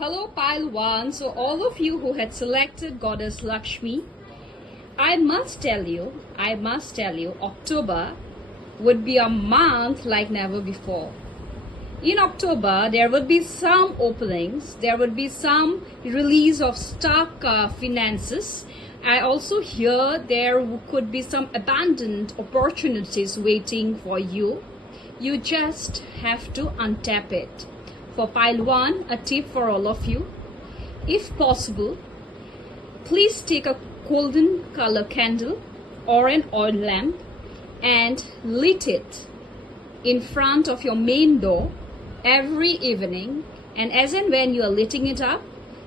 Hello Pile 1. So all of you who had selected Goddess Lakshmi, I must tell you, October would be a month like never before. In October, there would be some openings, there would be some release of stock finances. I also hear there could be some abundant opportunities waiting for you. You just have to untap it. For Pile 1, a tip for all of you. If possible, please take a golden color candle or an oil lamp and lit it in front of your main door every evening, and as and when you are lighting it up,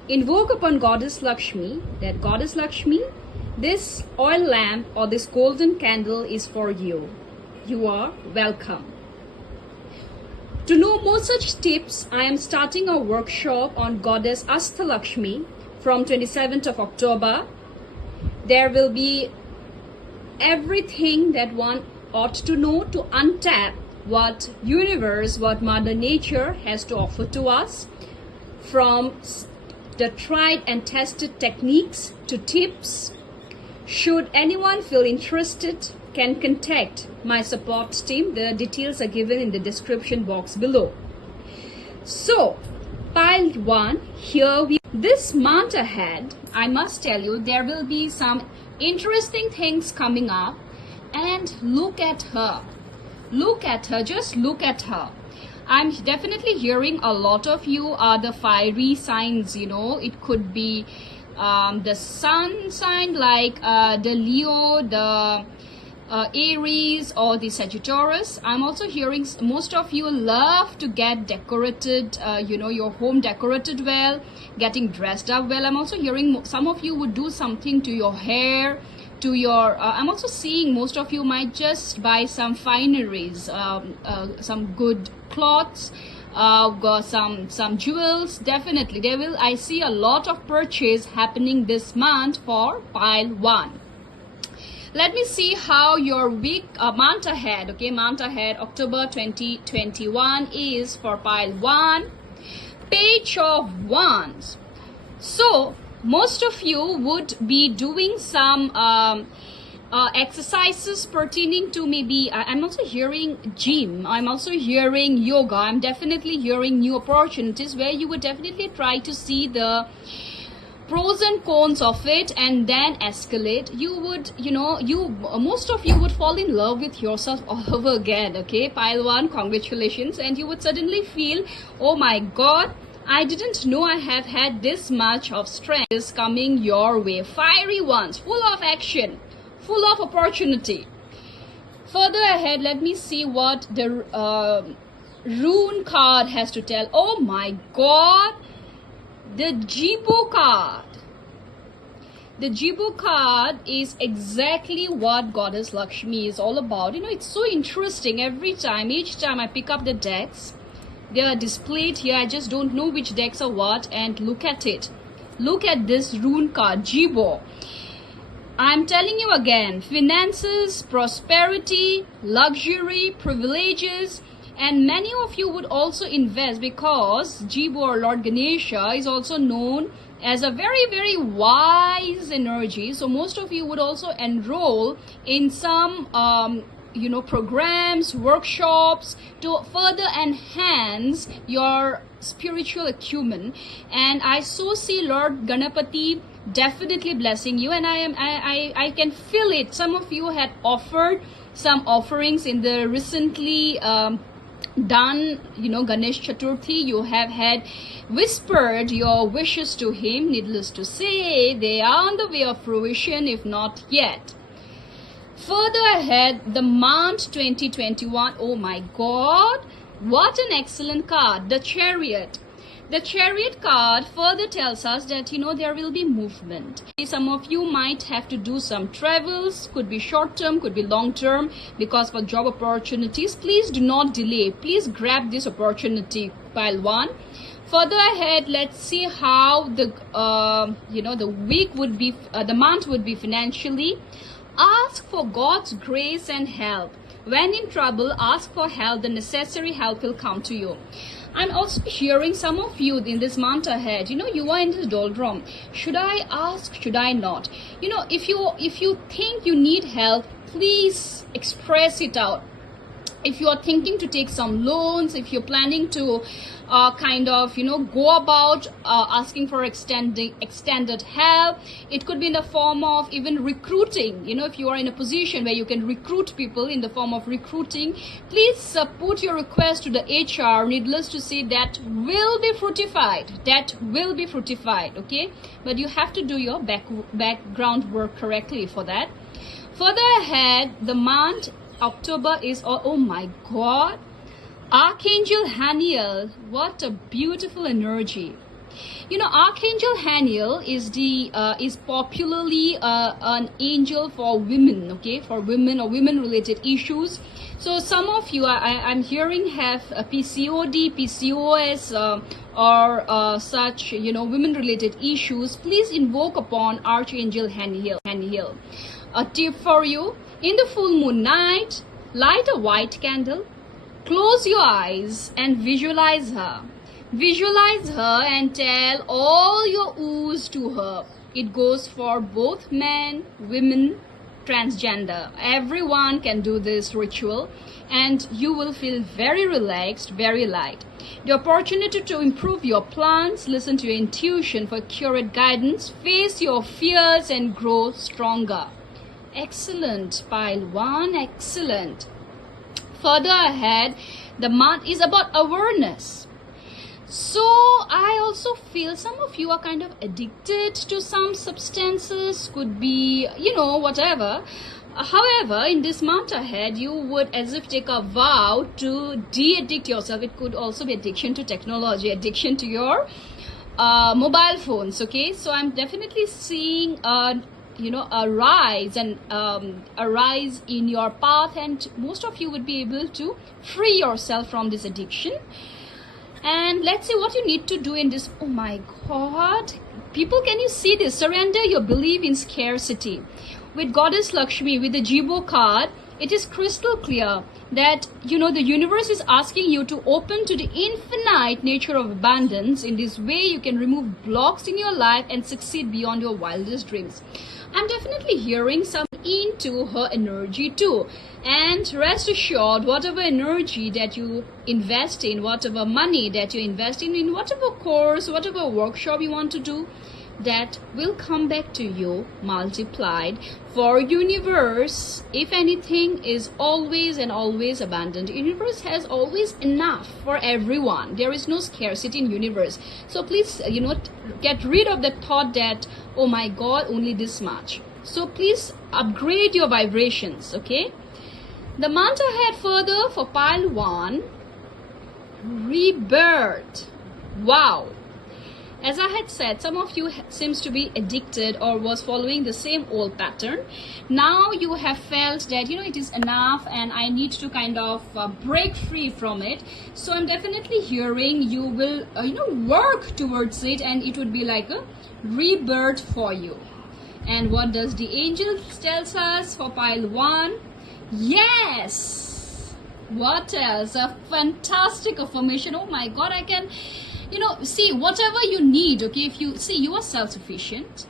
invoke upon Goddess Lakshmi that Goddess Lakshmi, this oil lamp or this golden candle is for you. You are welcome. To know more such tips, I am starting a workshop on Goddess Asthalakshmi from 27th of October. There will be everything that one ought to know to untap what universe, what Mother Nature has to offer to us, from the tried and tested techniques to tips. Should anyone feel interested, can contact my support team. The details are given in the description box below. So, Pile 1, this month ahead, I must tell you, there will be some interesting things coming up. And look at her. Look at her, just look at her. I'm definitely hearing a lot of you are the fiery signs, you know. It could be the sun sign like the Leo, the Aries or the Sagittarius. I'm also hearing most of you love to get decorated, your home decorated well, getting dressed up well. I'm also hearing some of you would do something to your hair, to your I'm also seeing most of you might just buy some fineries, some good clothes, some jewels. Definitely I see a lot of purchase happening this month for Pile 1. Let me see how your month ahead, October 2021 is for Pile 1. Page of Wands. So most of you would be doing some exercises pertaining to maybe, I'm also hearing gym, I'm also hearing yoga, I'm definitely hearing new opportunities where you would definitely try to see the pros and cons of it and then escalate. You would, most of you would fall in love with yourself all over again, okay? Pile 1, congratulations. And you would suddenly feel, oh my God, I didn't know I have had this much of strength coming your way. Fiery ones, full of action, full of opportunity. Further ahead, let me see what the rune card has to tell. Oh my God, the GVO card. The GVO card is exactly what Goddess Lakshmi is all about. It's so interesting each time I pick up the decks. They are displayed here. I just don't know which decks are what. And look at it. Look at this rune card, GVO. I'm telling you again, finances, prosperity, luxury, privileges, and many of you would also invest because GVO or Lord Ganesha is also known as a very, very wise energy. So most of you would also enroll in some programs, workshops to further enhance your spiritual acumen. And I so see Lord Ganapati definitely blessing you, and I can feel it. Some of you had offered some offerings in the recently done Ganesh Chaturthi. You have had whispered your wishes to him. Needless to say, they are on the way of fruition, if not yet. Further ahead, the month 2021, oh my God, what an excellent card, the Chariot. The Chariot card further tells us that, there will be movement. Some of you might have to do some travels, could be short term, could be long term, because for job opportunities, please do not delay. Please grab this opportunity, Pile 1. Further ahead, let's see how the week would be, the month would be financially. Ask for God's grace and help. When in trouble, ask for help. The necessary help will come to you. I'm also hearing some of you in this month ahead, you are in this doldrum. Should I ask? Should I not? If you think you need help, please express it out. If you are thinking to take some loans, if you're planning to go about asking for extended help, it could be in the form of even recruiting. If you are in a position where you can recruit people in the form of recruiting, please put your request to the HR. Needless to say, that will be fruitified. Okay, but you have to do your background work correctly for that. Further ahead, the month October is, oh my God, Archangel Haniel. What a beautiful energy. Archangel Haniel is popularly an angel for women, okay, for women or women related issues. So some of you I'm hearing have a PCOD, PCOS, or such, women related issues. Please invoke upon Archangel Haniel. A tip for you: in the full moon night, light a white candle, close your eyes and visualize her. Visualize her and tell all your oohs to her. It goes for both men, women, transgender. Everyone can do this ritual and you will feel very relaxed, very light. The opportunity to improve your plans, listen to your intuition for accurate guidance, face your fears and grow stronger. Excellent, Pile 1, excellent. Further ahead, the month is about awareness. So I also feel some of you are kind of addicted to some substances, could be, whatever. However, in this month ahead, you would as if take a vow to de-addict yourself. It could also be addiction to technology, addiction to your mobile phones, okay? So I'm definitely seeing a rise in your path, and most of you would be able to free yourself from this addiction. And let's see what you need to do in this. Oh my God, people, can you see this? Surrender your belief in scarcity. With goddess Lakshmi, with the GVO card, it is crystal clear that the universe is asking you to open to the infinite nature of abundance. In this way, you can remove blocks in your life and succeed beyond your wildest dreams. I'm definitely hearing some into her energy too. And rest assured, whatever energy that you invest in, whatever money that you invest in whatever course, whatever workshop you want to do, that will come back to you multiplied. For universe, if anything, is always and always abundant. Universe has always enough for everyone. There is no scarcity in universe. So please, get rid of the thought that, oh my God, only this much. So please upgrade your vibrations, okay? The month ahead further for Pile 1, rebirth. Wow. As I had said, some of you seems to be addicted or was following the same old pattern. Now you have felt that, it is enough and I need to kind of break free from it. So I'm definitely hearing you will, work towards it, and it would be like a rebirth for you. And what does the angel tells us for Pile 1? Yes! What else? A fantastic affirmation. Oh my God, I can... see, whatever you need, okay, if you see you are self-sufficient,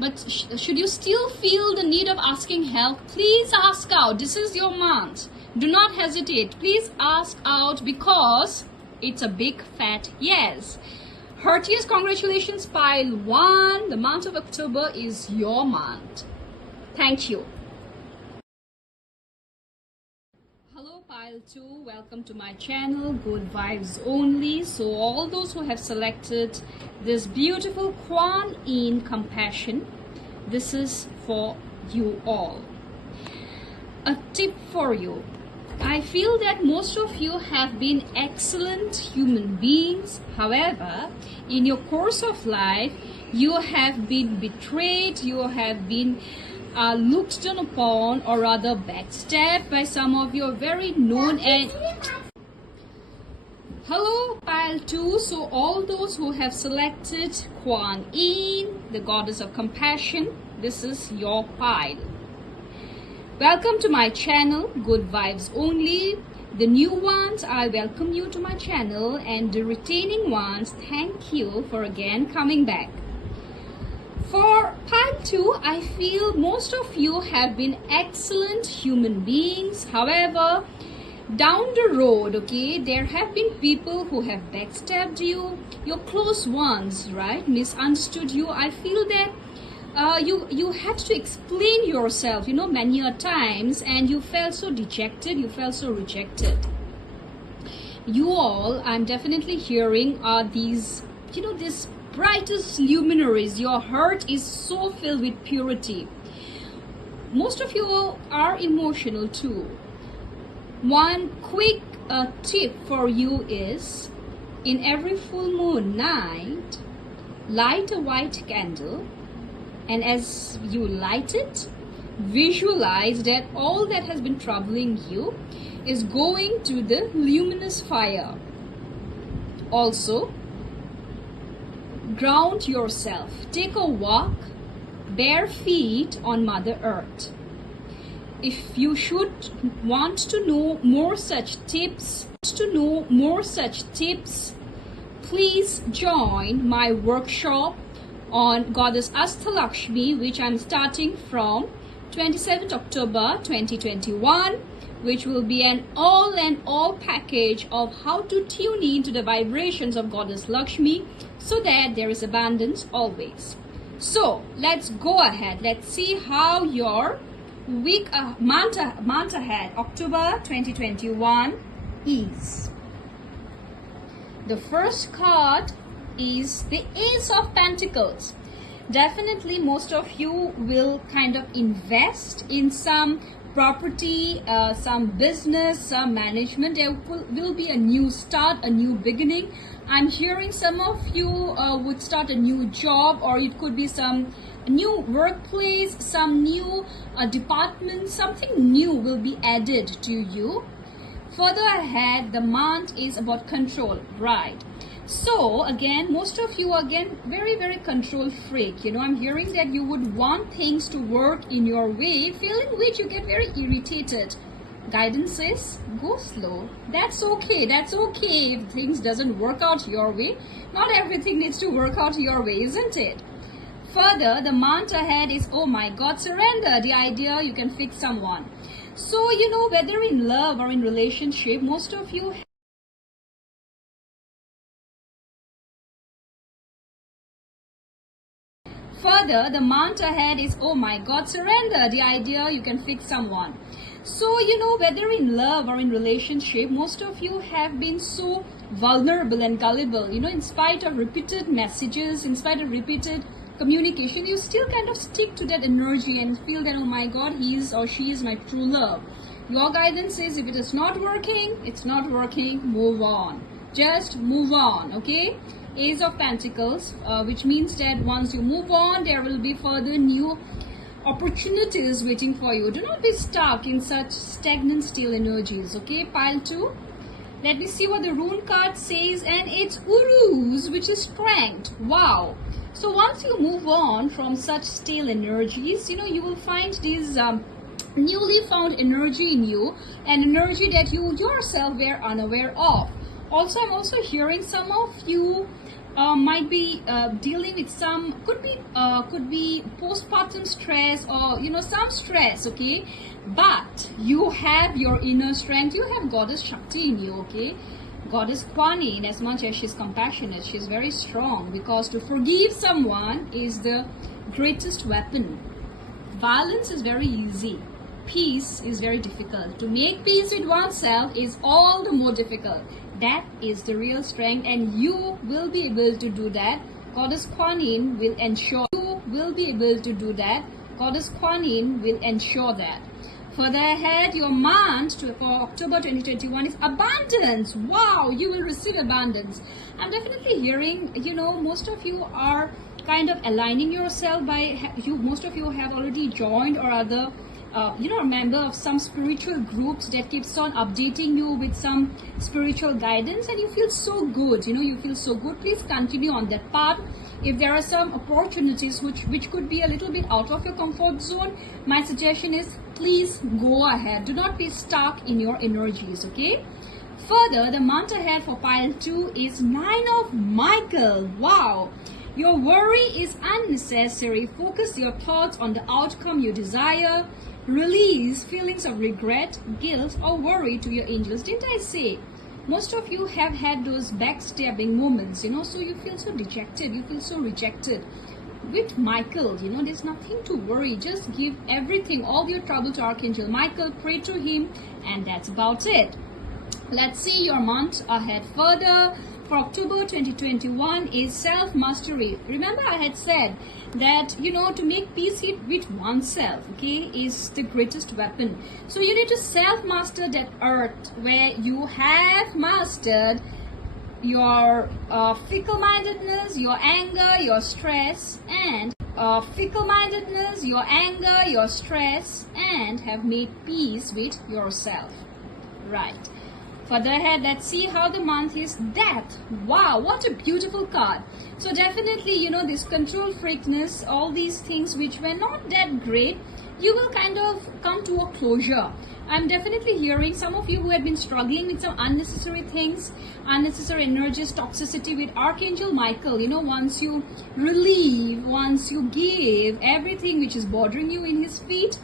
but should you still feel the need of asking help, please ask out. This is your month. Do not hesitate. Please ask out, because it's a big fat yes. Heartiest congratulations, Pile 1. The month of October is your month. Thank you. Pile 2, welcome to my channel, Good Vibes Only. So all those who have selected this beautiful Kuan in compassion, this is for you all. A tip for you. I feel that most of you have been excellent human beings. However, in your course of life, you have been betrayed, you have been looked down upon, or rather backstabbed by some of your very known and... Hello, Pile 2. So all those who have selected Kuan Yin, the goddess of compassion, this is your pile. Welcome to my channel, Good Vibes Only. The new ones, I welcome you to my channel, and the retaining ones, thank you for again coming back. For Pile 2, I feel most of you have been excellent human beings. However, down the road, okay, there have been people who have backstabbed you, your close ones, right, misunderstood you. I feel that you had to explain yourself, many a times, and you felt so dejected, you felt so rejected. You all, I'm definitely hearing, are these, these brightest luminaries. Your heart is so filled with purity. Most of you are emotional too. One quick tip for you is, in every full moon night, light a white candle, and as you light it, visualize that all that has been troubling you is going to the luminous fire. Also, ground yourself. Take a walk bare feet on Mother Earth. If you should want to know more such tips, please join my workshop on Goddess Asthalakshmi, which I'm starting from 27th October 2021, which will be an all package of how to tune in to the vibrations of Goddess Lakshmi so that there is abundance always. So let's go ahead. Let's see how your week month ahead, October 2021, is. The first card is the Ace of Pentacles. Definitely most of you will kind of invest in some property, some business, some management. There will be a new start, a new beginning. I'm hearing some of you would start a new job, or it could be some new workplace, some new department, something new will be added to you. Further ahead, the month is about control, right? So again, most of you are again very control freak. I'm hearing that you would want things to work in your way, feeling which you get very irritated. Guidance is go slow. That's okay. That's okay if things doesn't work out your way. Not everything needs to work out your way, isn't it? Further, the month ahead is, oh my God, surrender. The idea you can fix someone. So, whether in love or in relationship, most of you Further, the month ahead is, oh my God, surrender. The idea you can fix someone. So, whether in love or in relationship, most of you have been so vulnerable and gullible. In spite of repeated messages, in spite of repeated communication, you still kind of stick to that energy and feel that, oh my God, he is or she is my true love. Your guidance is, if it is not working, it's not working, move on. Just move on, okay? Ace of Pentacles, which means that once you move on, there will be further new opportunities waiting for you. Do not be stuck in such stagnant, still energies, okay? Pile 2. Let me see what the rune card says, and it's Uruz, which is strength. Wow. So once you move on from such stale energies, you will find these newly found energy in you, an energy that you yourself were unaware of. Also, I'm also hearing some of you might be dealing with some, could be postpartum stress, or some stress, okay? But you have your inner strength. You have Goddess Shakti in you, okay? Goddess Kuan, in as much as she's compassionate, she's very strong, because to forgive someone is the greatest weapon. Violence is very easy. Peace is very difficult. To make peace with oneself is all the more difficult. That is the real strength, and you will be able to do that. Goddess Kuan Yin will ensure you will be able to do that. Goddess Kuan Yin will ensure that. Further ahead, your month for October 2021 is abundance. Wow, you will receive abundance. I'm definitely hearing, most of you are kind of aligning yourself by, most of you have already joined or other a member of some spiritual groups that keeps on updating you with some spiritual guidance, and you feel so good. You feel so good. Please continue on that path. If there are some opportunities which could be a little bit out of your comfort zone, my suggestion is please go ahead. Do not be stuck in your energies, okay? Further, the month ahead for pile 2 is 9 of Michael. Wow! Your worry is unnecessary. Focus your thoughts on the outcome you desire. Release feelings of regret, guilt, or worry to your angels. Didn't I say? Most of you have had those backstabbing moments, so you feel so dejected, you feel so rejected. With Michael, there's nothing to worry. Just give everything, all your trouble to Archangel Michael, pray to him, and that's about it. Let's see your month ahead further. For October 2021 is self-mastery. Remember I had said that, to make peace with oneself, okay, is the greatest weapon. So you need to self-master that earth where you have mastered your fickle-mindedness, your anger, your stress, and have made peace with yourself. Right. Further ahead, let's see how the month is. Death. Wow, what a beautiful card. So definitely, this control freakness, all these things which were not that great, you will kind of come to a closure. I'm definitely hearing some of you who have been struggling with some unnecessary things, unnecessary energies, toxicity with Archangel Michael. Once you relieve, once you give everything which is bothering you in his feet,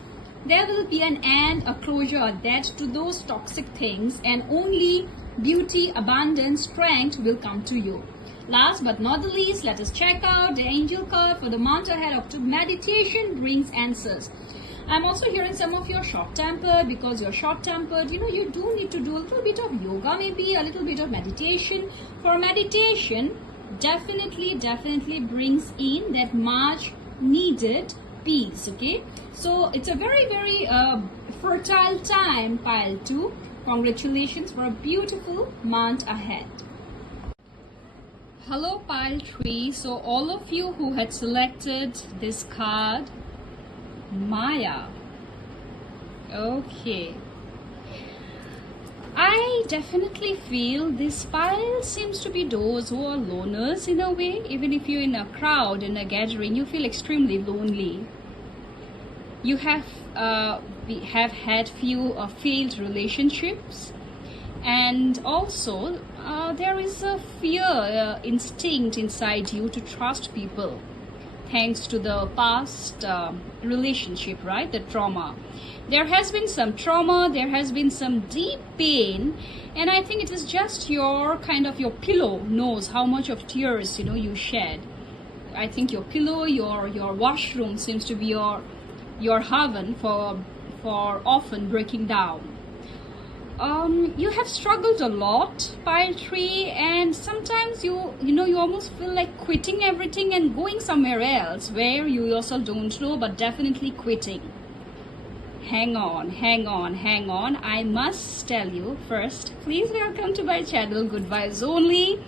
there will be an end, a closure, a death to those toxic things, and only beauty, abundance, strength will come to you. Last but not the least, let us check out the angel card for the month ahead. October. Meditation brings answers. I'm also hearing some of you are short-tempered. Because you're short-tempered, you do need to do a little bit of yoga, maybe a little bit of meditation. For meditation, definitely brings in that much needed peace, okay? So it's a very fertile time, pile 2. Congratulations for a beautiful month ahead. Hello pile 3. So all of you who had selected this card, Maya. Okay. I definitely feel this pile seems to be those who are loners in a way. Even if you're in a crowd, in a gathering, you feel extremely lonely. You have had few failed relationships, and also there is a fear instinct inside you to trust people, thanks to the past relationship, right? The trauma. There has been some trauma, there has been some deep pain, and I think it is just your pillow knows how much of tears you shed. I think your pillow, your washroom seems to be your haven for often breaking down. You have struggled a lot, pile 3, and sometimes you almost feel like quitting everything and going somewhere else where you yourself don't know, but definitely quitting. Hang on. I must tell you first, please welcome to my channel, Good Vibes Only.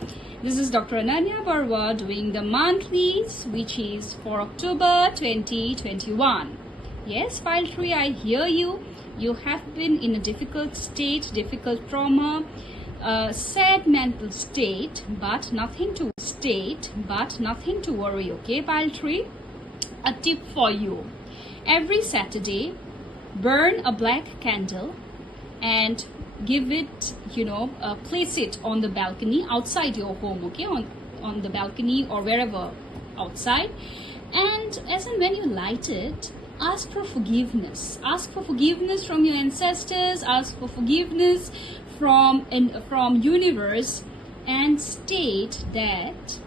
This is Dr. Ananya Barwa doing the monthlies, which is for October 2021. Yes, pile 3, I hear you. You have been in a difficult state, difficult trauma, sad mental state, but nothing to worry, okay, pile 3? A tip for you. Every Saturday, burn a black candle and give it, place it on the balcony outside your home, okay, on the balcony or wherever outside. And as and when you light it, ask for forgiveness. Ask for forgiveness from your ancestors. Ask for forgiveness from universe, and state that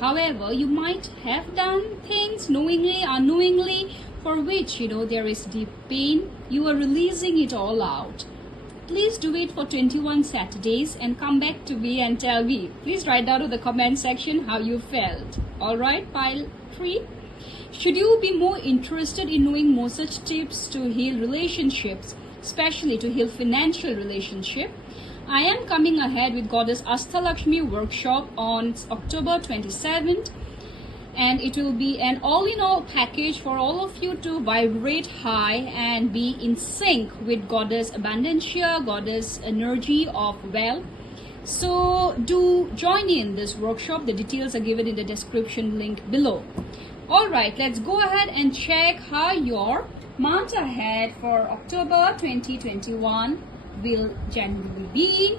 however you might have done things knowingly, unknowingly, for which there is deep pain, you are releasing it all out. Please do it for 21 Saturdays and come back to me and tell me. Please write down in the comment section how you felt. Alright, pile 3? Should you be more interested in knowing more such tips to heal relationships, especially to heal financial relationship, I am coming ahead with Goddess Asthalakshmi workshop on October 27th. and it will be an all-in-all package for all of you to vibrate high and be in sync with goddess abundancia, goddess energy of wealth. So do join in this workshop. The details are given in the description link below. All right, let's go ahead and check how your month ahead for October 2021 will generally be.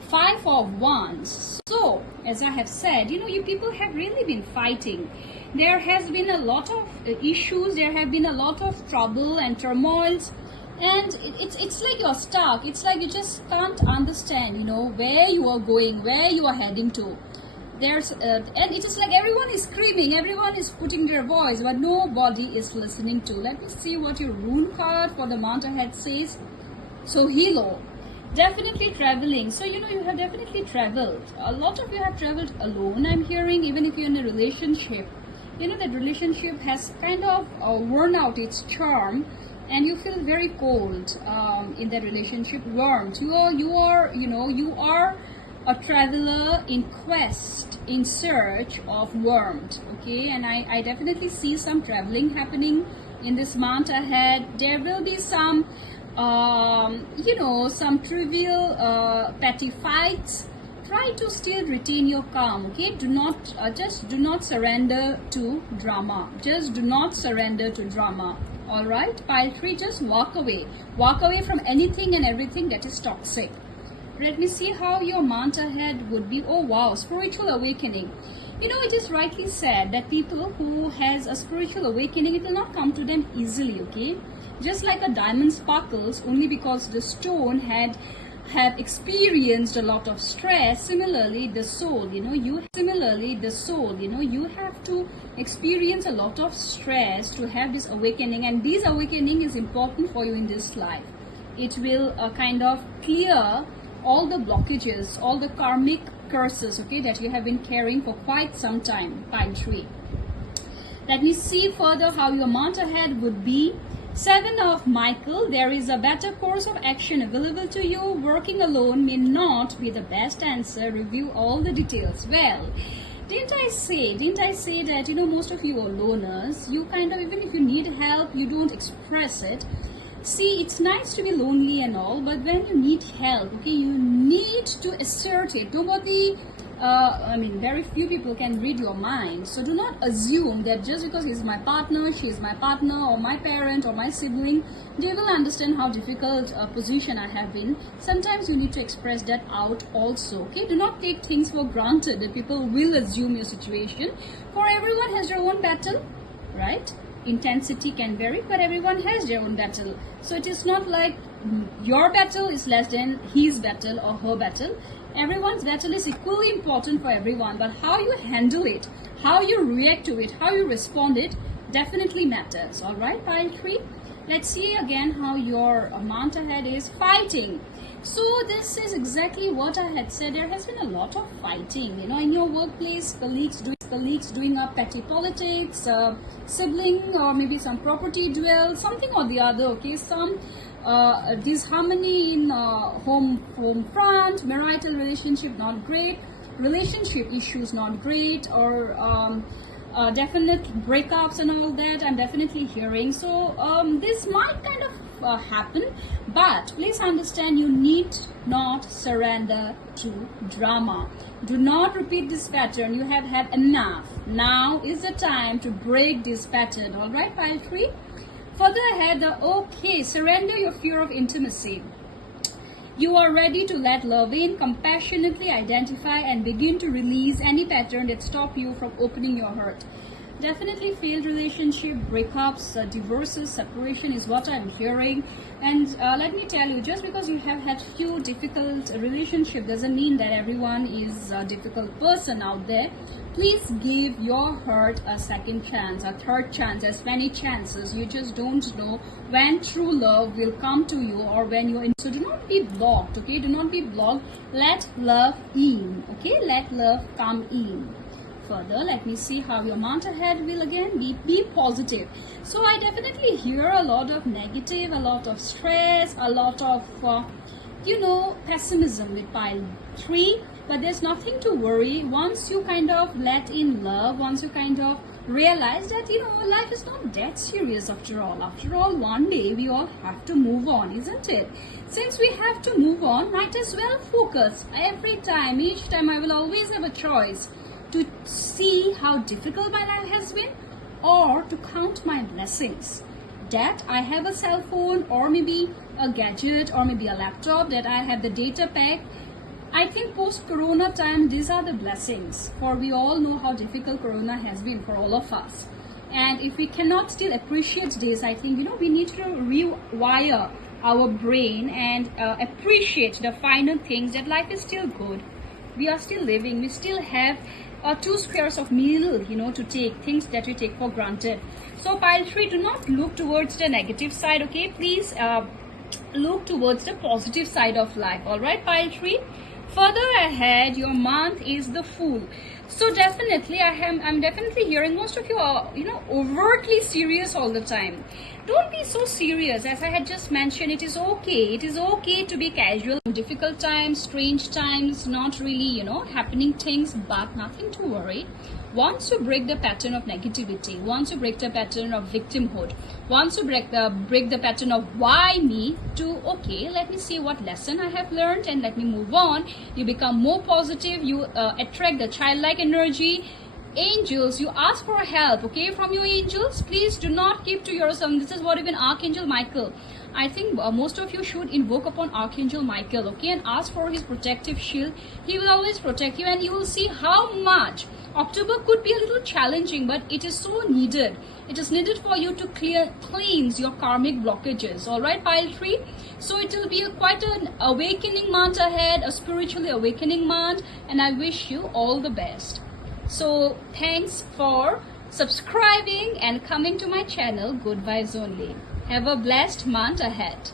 Five of Wands. So, as I have said, you people have really been fighting. There has been a lot of issues. There have been a lot of trouble and turmoils. And it's like you're stuck. It's like you just can't understand, where you are going, where you are heading to. And it is like everyone is screaming, everyone is putting their voice, but nobody is listening to. Let me see what your rune card for the month ahead says. So, Hilo. Definitely traveling. So, you have definitely traveled. A lot of you have traveled alone, I'm hearing, even if you're in a relationship. That relationship has kind of worn out its charm, and you feel very cold in that relationship. Warmth. You are a traveler in quest, in search of warmth. Okay, and I definitely see some traveling happening in this month ahead. There will be some some trivial petty fights. Try to still retain your calm. Okay, do not surrender to drama. Just do not surrender to drama. All right, pile 3, just walk away from anything and everything that is toxic. Let me see how your month ahead would be. Oh wow, spiritual awakening. It is rightly said that people who has a spiritual awakening, it will not come to them easily. Okay, just like a diamond sparkles only because the stone have experienced a lot of stress. Similarly, the soul, you have to experience a lot of stress to have this awakening, and this awakening is important for you in this life. It will kind of clear all the blockages, all the karmic curses, okay, that you have been carrying for quite some time. Pile 3. Let me see further how your month ahead would be. 7 of Michael. There is a better course of action available to you. Working alone may not be the best answer. Review all the details. Well, didn't I say that most of you are loners? You kind of, even if you need help, you don't express it. See, it's nice to be lonely and all, but when you need help, okay, you need to assert it. Nobody, very few people can read your mind. So do not assume that just because he's my partner, she's my partner, or my parent, or my sibling, they will understand how difficult a position I have been. Sometimes you need to express that out also, okay? Do not take things for granted that people will assume your situation. For everyone has their own battle, right? Intensity can vary, but everyone has their own battle. So it is not like your battle is less than his battle or her battle. Everyone's battle is equally important for everyone, but how you handle it, how you react to it, how you respond it definitely matters. All right, pile 3. Let's see again how your month ahead is. Fighting. So this is exactly what I had said. There has been a lot of fighting, in your workplace, colleagues doing up petty politics, sibling, or maybe some property duel, something or the other, okay? Some disharmony in home front, marital relationship not great, relationship issues not great, or definite breakups and all that I'm definitely hearing. So this might kind of happen, but please understand, you need not surrender to drama. Do not repeat this pattern. You have had enough. Now is the time to break this pattern. All right, pile 3. Further ahead, okay, surrender your fear of intimacy. You are ready to let love in, compassionately identify and begin to release any pattern that stop you from opening your heart. Definitely failed relationship, breakups, divorces, separation is what I'm hearing. And let me tell you, just because you have had few difficult relationships doesn't mean that everyone is a difficult person out there. Please give your heart a second chance, a third chance, as many chances. You just don't know when true love will come to you or when you're in. So do not be blocked, okay? Do not be blocked. Let love in, okay? Let love come in. Further, let me see how your month ahead will again be positive. So I definitely hear a lot of negative, a lot of stress, a lot of pessimism with pile 3, but there's nothing to worry. Once you kind of let in love, once you kind of realize that life is not that serious after all. After all, one day we all have to move on, isn't it? Since we have to move on, might as well focus. Each time I will always have a choice to see how difficult my life has been, or to count my blessings that I have a cell phone, or maybe a gadget, or maybe a laptop, that I have the data pack. I think post-corona time, these are the blessings, for we all know how difficult corona has been for all of us. And if we cannot still appreciate this, I think we need to rewire our brain and appreciate the finer things, that life is still good. We are still living. We still have 2 squares of meal, to take, things that we take for granted. So pile 3, do not look towards the negative side, okay? Please look towards the positive side of life. All right, pile 3. Further ahead, your month is the Fool. So definitely, I'm definitely hearing most of you are, overtly serious all the time. Don't be so serious. As I had just mentioned, it is okay. It is okay to be casual. Difficult times, strange times, not really, happening things, but nothing to worry. Once you break the pattern of negativity, once you break the pattern of victimhood, once you break the pattern of why me, to okay, let me see what lesson I have learned and let me move on. You become more positive. You attract the childlike energy. Angels, you ask for help, okay, from your angels. Please do not keep to yourself. This is what even Archangel Michael, I think most of you should invoke upon Archangel Michael, okay, and ask for his protective shield. He will always protect you, and you will see how much October could be a little challenging, but it is so needed. It is needed for you to cleanse your karmic blockages. All right, pile 3. So it will be quite an awakening month ahead, a spiritually awakening month, and I wish you all the best. So thanks for subscribing and coming to my channel, Good Vibes Only. Have a blessed month ahead.